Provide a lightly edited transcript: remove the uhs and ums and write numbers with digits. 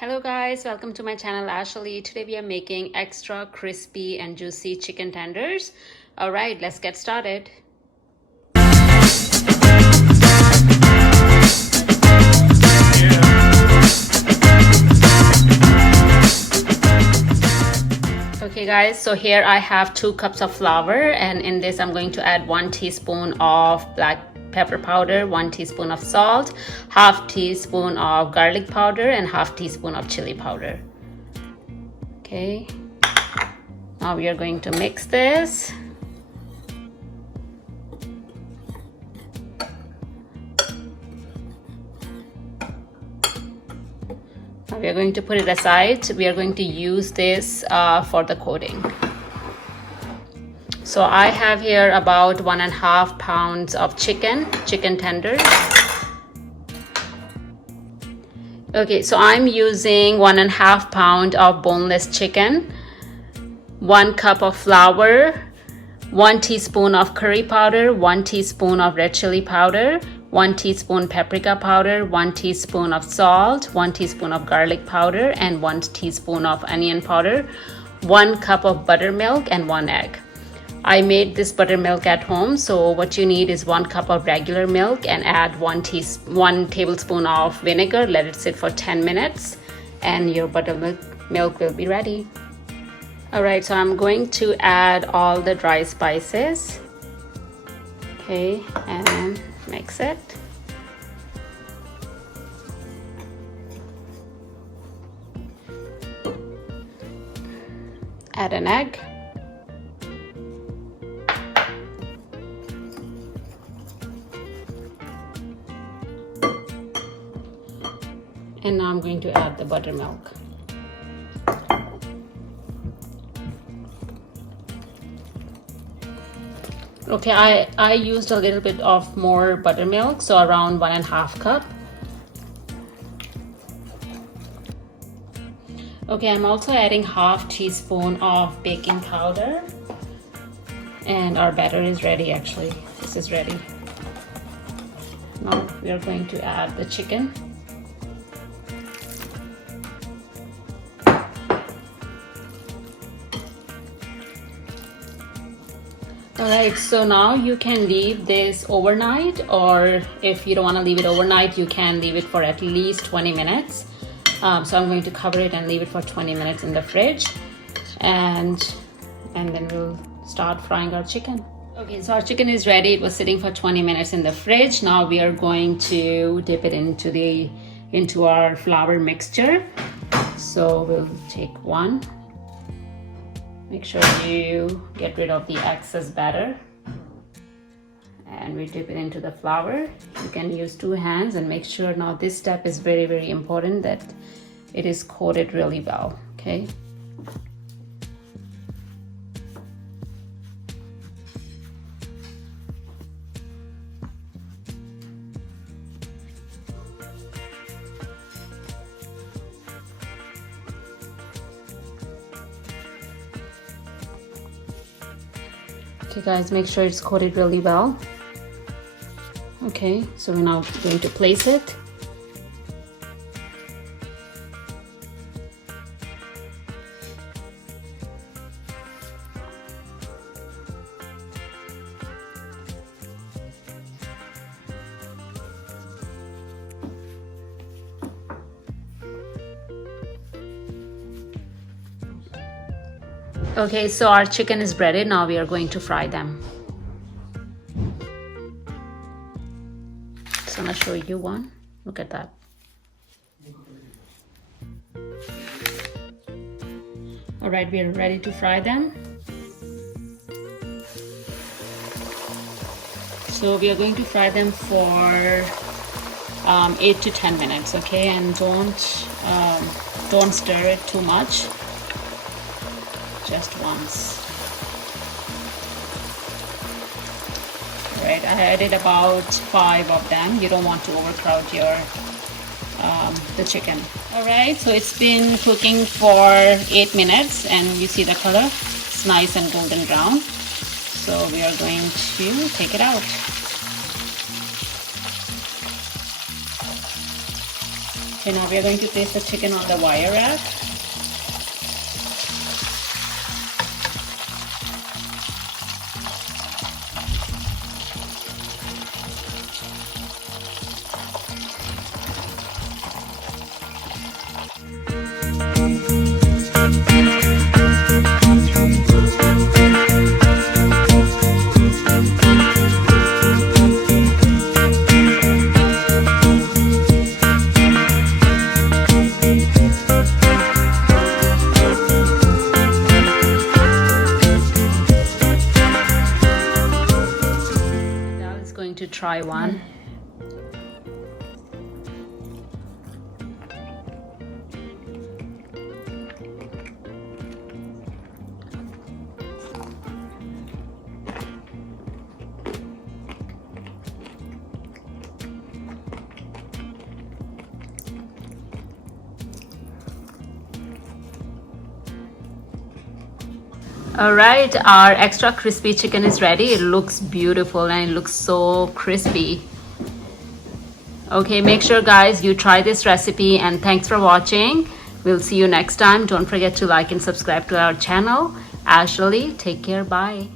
Hello guys, welcome to my channel Ashley. Today we are making extra crispy and juicy chicken tenders. All right, let's get started. Okay guys, so here I have 2 cups of flour, and in this I'm going to add 1 teaspoon of black pepper powder, 1 teaspoon of salt, half teaspoon of garlic powder, and half teaspoon of chili powder. Okay, now we are going to mix this. Now we are going to put it aside. We are going to use this for the coating. So I have here about 1.5 pounds of chicken tenders. Okay, so I'm using 1.5 pound of boneless chicken, 1 cup of flour, 1 teaspoon of curry powder, 1 teaspoon of red chili powder, 1 teaspoon paprika powder, 1 teaspoon of salt, 1 teaspoon of garlic powder, and 1 teaspoon of onion powder, 1 cup of buttermilk, and 1 egg. I made this buttermilk at home, so what you need is 1 cup of regular milk and add 1 tablespoon of vinegar. Let it sit for 10 minutes and your buttermilk will be ready. Alright, so I'm going to add all the dry spices. Okay, and mix it. Add an egg. And now I'm going to add the buttermilk. Okay, I used a little bit of more buttermilk, so around 1.5 cup. Okay, I'm also adding half teaspoon of baking powder. And our batter is ready actually. This is ready. Now we are going to add the chicken. Alright, so now you can leave this overnight, or if you don't want to leave it overnight, you can leave it for at least 20 minutes. So I'm going to cover it and leave it for 20 minutes in the fridge, and then we'll start frying our chicken. Okay, so our chicken is ready. It was sitting for 20 minutes in the fridge. Now we are going to dip it into our flour mixture. So we'll take one. Make sure you get rid of the excess batter, and we dip it into the flour. You can use 2 hands and make sure, now this step is very, very important, that it is coated really well. Okay. Okay guys, make sure it's coated really well. Okay, so we're now going to place it. Okay, so our chicken is ready. Now we are going to fry them. So I'm gonna show you one. Look at that. All right, we are ready to fry them. So we are going to fry them for 8 to 10 minutes, okay? And don't stir it too much. Just once. Right, I added about 5 of them. You don't want to overcrowd your the chicken. All right, so it's been cooking for 8 minutes, and you see the color. It's nice and golden brown. So we are going to take it out. Okay, now we are going to place the chicken on the wire rack. Going to try one. All right, our extra crispy chicken is ready. It looks beautiful and it looks so crispy. Okay, make sure guys you try this recipe, and thanks for watching. We'll see you next time. Don't forget to like and subscribe to our channel. Ashley, take care. Bye.